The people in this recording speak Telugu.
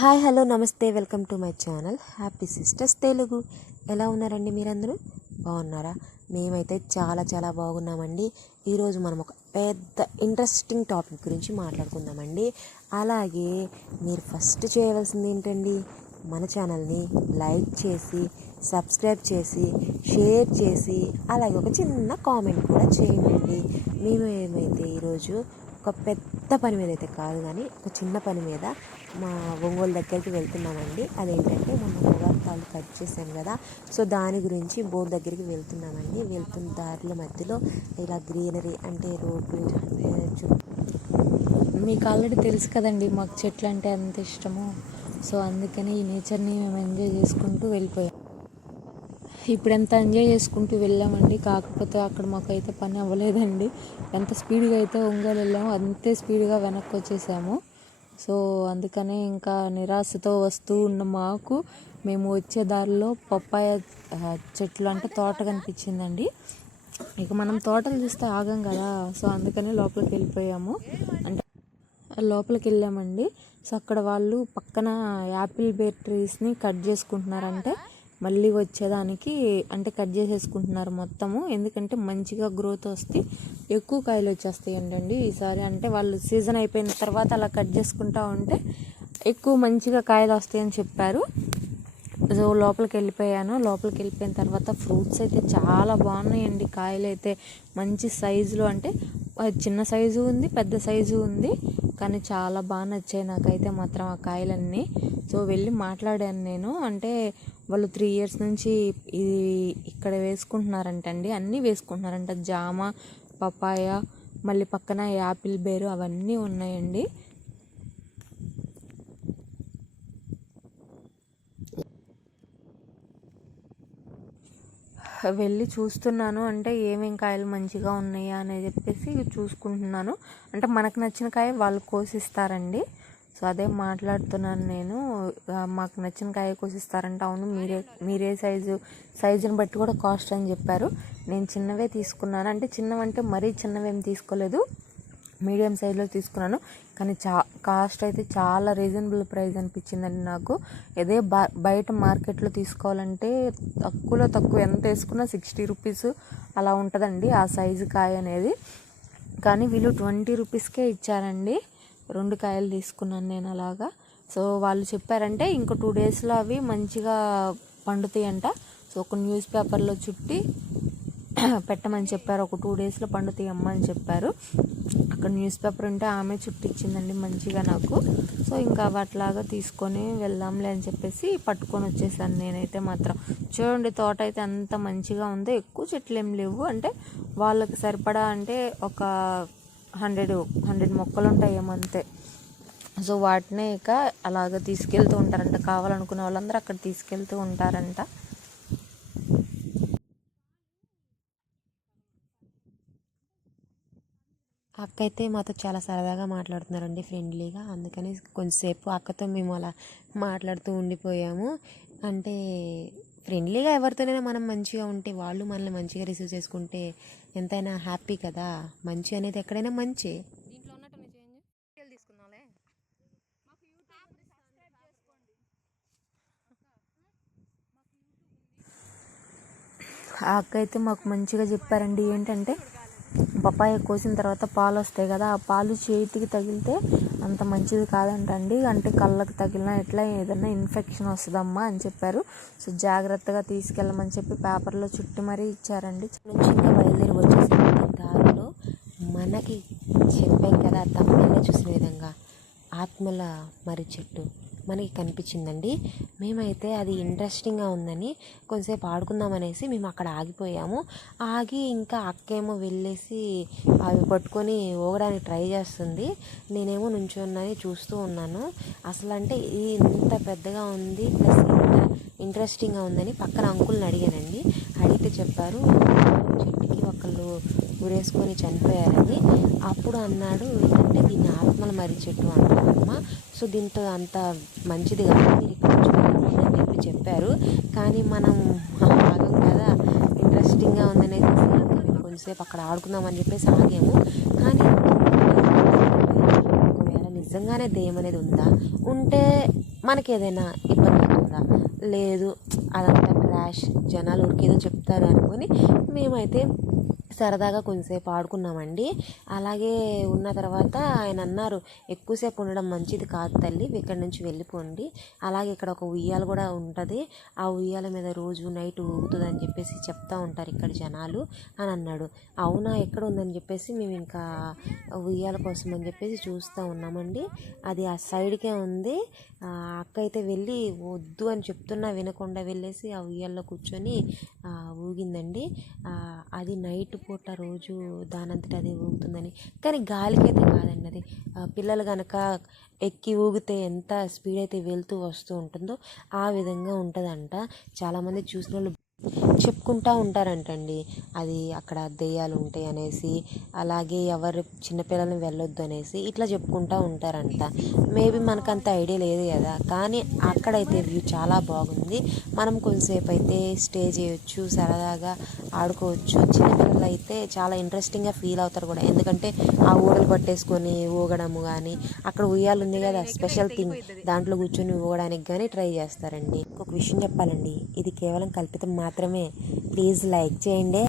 హాయ్ హలో నమస్తే welcome to my channel happy sisters Telugu. ఎలా ఉన్నారండి మీరందరూ? బాగున్నారా? మేమైతే చాలా చాలా బాగున్నామండి. ఈరోజు మనం ఒక పెద్ద ఇంట్రెస్టింగ్ టాపిక్ గురించి మాట్లాడుకుందామండి. అలాగే మీరు ఫస్ట్ చేయవలసింది ఏంటండి, మన ఛానల్ని లైక్ చేసి సబ్స్క్రైబ్ చేసి షేర్ చేసి అలాగే ఒక చిన్న కామెంట్ కూడా చేయండి. మేము ఏమైతే ఈరోజు ఒక పెద్ద పని మీద అయితే కాదు కానీ ఒక చిన్న పని మీద మా ఒంగోలు దగ్గరికి వెళ్తున్నామండి. అదేంటంటే మొన్న ముగాలు కట్ చేశాను కదా, సో దాని గురించి బోర్ దగ్గరికి వెళ్తున్నామండి. వెళ్తున్న దారిలో మధ్యలో ఇలా గ్రీనరీ అంటే రోడ్లు మీకు ఆల్రెడీ తెలుసు కదండి, మాకు చెట్లు అంటే అంత ఇష్టము. సో అందుకని ఈ నేచర్ని మేము ఎంజాయ్ చేసుకుంటూ వెళ్ళిపోయాం. ఇప్పుడు ఎంత ఎంజాయ్ చేసుకుంటూ వెళ్ళామండి, కాకపోతే అక్కడ మాకైతే పని అవ్వలేదండి. ఎంత స్పీడ్గా అయితే ఒంగోలు వెళ్ళామో అంతే స్పీడ్గా వెనక్కి వచ్చేసాము. సో అందుకనే ఇంకా నిరాశతో వస్తూ ఉన్న మాకు మేము వచ్చే దారిలో పప్పాయ చెట్లు అంటే తోట కనిపించిందండి. ఇక మనం తోటలు చూస్తే ఆగం కదా, సో అందుకని లోపలికి వెళ్ళిపోయాము. అంటే లోపలికి వెళ్ళామండి. సో అక్కడ వాళ్ళు పక్కన యాపిల్ బేర్ ట్రీస్ని కట్ చేసుకుంటున్నారంటే మళ్ళీ వచ్చేదానికి అంటే కట్ చేసేసుకుంటున్నారు మొత్తము. ఎందుకంటే మంచిగా గ్రోత్ వస్తే ఎక్కువ కాయలు వచ్చేస్తాయి అండి ఈసారి. అంటే వాళ్ళు సీజన్ అయిపోయిన తర్వాత అలా కట్ చేసుకుంటూ ఉంటే ఎక్కువ మంచిగా కాయలు వస్తాయని చెప్పారు. సో లోపలికి వెళ్ళిపోయాను. లోపలికి వెళ్ళిపోయిన తర్వాత ఫ్రూట్స్ అయితే చాలా బాగున్నాయండి. కాయలు అయితే మంచి సైజులో, అంటే చిన్న సైజు ఉంది, పెద్ద సైజు ఉంది, కానీ చాలా బాగా నచ్చాయి నాకైతే మాత్రం ఆ కాయలన్నీ. సో వెళ్ళి మాట్లాడాను నేను. అంటే వాళ్ళు 3 years నుంచి ఇది ఇక్కడ వేసుకుంటున్నారంటండి, అన్నీ వేసుకుంటున్నారంట. జామ, పపాయ, మళ్ళీ పక్కన యాపిల్ బేరు అవన్నీ ఉన్నాయండి. వెళ్ళి చూస్తున్నాను, అంటే ఏమేం కాయలు మంచిగా ఉన్నాయా అని చెప్పేసి చూసుకుంటున్నాను. అంటే మనకు నచ్చిన కాయ వాళ్ళు కోసిస్తారండి. సో అదే మాట్లాడుతున్నాను నేను. మాకు నచ్చిన కాయ కోసిస్తారంట. అవును, మీరే సైజుని బట్టి కూడా కాస్ట్ అని చెప్పారు. నేను చిన్నవే తీసుకున్నాను. అంటే చిన్నవంటే మరీ చిన్నవేం తీసుకోలేదు, మీడియం సైజులో తీసుకున్నాను. కానీ కాస్ట్ అయితే చాలా రీజనబుల్ ప్రైస్ అనిపించిందండి నాకు. అదే బయట మార్కెట్లో తీసుకోవాలంటే తక్కువలో తక్కువ ఎంత వేసుకున్నా 60 rupees అలా ఉంటుందండి ఆ సైజు కాయ అనేది. కానీ వీళ్ళు 20 rupeesకే ఇచ్చారండి. 2 కాయలు తీసుకున్నాను నేను అలాగా. సో వాళ్ళు చెప్పారంటే ఇంకో 2 daysలో అవి మంచిగా పండుతాయంట. సో ఒక న్యూస్ పేపర్లో చుట్టి పెట్టమని చెప్పారు. ఒక 2 daysలో పండుతాయి అమ్మ అని చెప్పారు. అక్కడ న్యూస్ పేపర్ ఉంటే ఆమె చుట్టించిందండి మంచిగా నాకు. సో ఇంకా అట్లాగా తీసుకొని వెళ్దాంలే అని చెప్పేసి పట్టుకొని వచ్చేసాను నేనైతే మాత్రం. చూడండి, తోట అయితే అంత మంచిగా ఉందో. ఎక్కువ చెట్లు ఏం లేవు, అంటే వాళ్ళకి సరిపడా అంటే ఒక 100 మొక్కలు ఉంటాయేమో అంతే. సో వాటినే ఇక అలాగ తీసుకెళ్తూ ఉంటారంట. కావాలనుకునే వాళ్ళందరూ అక్కడ తీసుకెళ్తూ ఉంటారంట. అక్క అయితే మాతో చాలా సరదాగా మాట్లాడుతున్నారండి, ఫ్రెండ్లీగా. అందుకని కొంచెంసేపు అక్కతో మేము అలా మాట్లాడుతూ ఉండిపోయాము. అంటే ఫ్రెండ్లీగా ఎవరితోనైనా మనం మంచిగా ఉంటే వాళ్ళు మనల్ని మంచిగా రిసీవ్ చేసుకుంటే ఎంతైనా హ్యాపీ కదా. మంచి అనేది ఎక్కడైనా మంచి. ఆ అక్క అయితే మాకు మంచిగా చెప్పారండి. ఏంటంటే పపాయ కోసిన తర్వాత పాలు వస్తాయి కదా, ఆ పాలు చేతికి తగిలితే అంత మంచిది కాదంటండి. అంటే కళ్ళకు తగిలినా ఎట్లా ఏదైనా ఇన్ఫెక్షన్ వస్తుందమ్మా అని చెప్పారు. సో జాగ్రత్తగా తీసుకెళ్ళమని చెప్పి పేపర్లో చుట్టి మరీ ఇచ్చారండి. నుంచి ఇంకా బయలుదేరి వచ్చేసాము. దారిలో మనకి చెప్పాం కదా తమిళలో చూసిన విధంగా ఆత్మల మర్రి చెట్టు మనకి కనిపించిందండి. మేమైతే అది ఇంట్రెస్టింగ్గా ఉందని కొంచెంసేపు ఆడుకుందామనేసి మేము అక్కడ ఆగిపోయాము. ఆగి ఇంకా అక్కేమో వెళ్ళేసి అవి పట్టుకొని ఊగడానికి ట్రై చేస్తుంది. నేనేమో నుంచున్నాను చూస్తూ ఉన్నాను. అసలు అంటే ఇది ఇంత పెద్దగా ఉంది ప్లస్ ఇంత ఇంట్రెస్టింగ్గా ఉందని పక్కన అంకుల్ని అడిగానండి. అడిగితే చెప్పారు చెట్టుకి ఒకళ్ళు ఊరేసుకొని చనిపోయారని. అప్పుడు అన్నాడు, ఏంటంటే దీన్ని ఆత్మల మర్రి చెట్టు అంటారమ్మా. సో దీంతో అంత మంచిది కాదు, మీరు ఇక్కడ చూడండి అని చెప్పారు. కానీ మనం ఆగం కదా, ఇంట్రెస్టింగ్గా ఉందనేసి కొంచెంసేపు అక్కడ ఆడుకుందామని చెప్పేసి ఆగాము. కానీ ఒకవేళ నిజంగానే దెయ్యం అనేది ఉందా, ఉంటే మనకి ఏదైనా ఇబ్బంది అవుతుందా? లేదు, అదంతా క్రాష్, జనాలు ఊరికేదో చెప్తారు అనుకొని మేమైతే సరదాగా కొంచెంసేపు ఆడుకున్నామండి. అలాగే ఉన్న తర్వాత ఆయన అన్నారు, ఎక్కువసేపు ఉండడం మంచిది కాదు తల్లి, ఇక్కడి నుంచి వెళ్ళిపోండి. అలాగే ఇక్కడ ఒక ఉయ్యాల కూడా ఉంటుంది, ఆ ఉయ్యాల మీద రోజు నైట్ ఊగుతుంది అని చెప్పేసి చెప్తా ఉంటారు ఇక్కడ జనాలు అని అన్నాడు. అవునా, ఎక్కడ ఉందని చెప్పేసి మేము ఇంకా ఉయ్యాల కోసం అని చెప్పేసి చూస్తూ ఉన్నామండి. అది ఆ సైడ్కే ఉంది. అక్క అయితే వెళ్ళి వద్దు అని చెప్తున్నా వినకుండా వెళ్ళేసి ఆ ఉయ్యాల్లో కూర్చొని ఊగిందండి. అది నైట్ పూట రోజు దానంతట అది ఊగుతుందని, కానీ గాలికైతే కాదండి అది. పిల్లలు కనుక ఎక్కి ఊగితే ఎంత స్పీడ్ అయితే వెళ్తూ వస్తూ ఉంటుందో ఆ విధంగా ఉంటుందంట. చాలామంది చూసిన వాళ్ళు చెప్పుకుంటూ ఉంటారంటండి, అది అక్కడ దెయ్యాలు ఉంటాయి అనేసి, అలాగే ఎవరు చిన్నపిల్లల్ని వెళ్ళొద్దు అనేసి ఇట్లా చెప్పుకుంటూ ఉంటారంట. మేబీ మనకంత ఐడియా లేదు కదా, కానీ అక్కడైతే వ్యూ చాలా బాగుంది. మనం కొంచెంసేపు అయితే స్టే చేయొచ్చు, సరదాగా ఆడుకోవచ్చు. చిన్నపిల్లలు అయితే చాలా ఇంట్రెస్టింగ్గా ఫీల్ అవుతారు కూడా, ఎందుకంటే ఆ ఊడలు పట్టేసుకొని ఊగడము కానీ, అక్కడ ఉయ్యాలు ఉంది కదా స్పెషల్ థింగ్, దాంట్లో కూర్చొని ఊగడానికి కానీ ట్రై చేస్తారండి. ఒక విషయం చెప్పాలండి, ఇది కేవలం కల్పితం మాత్రమే. ప్లీజ్ లైక్ చేయండి.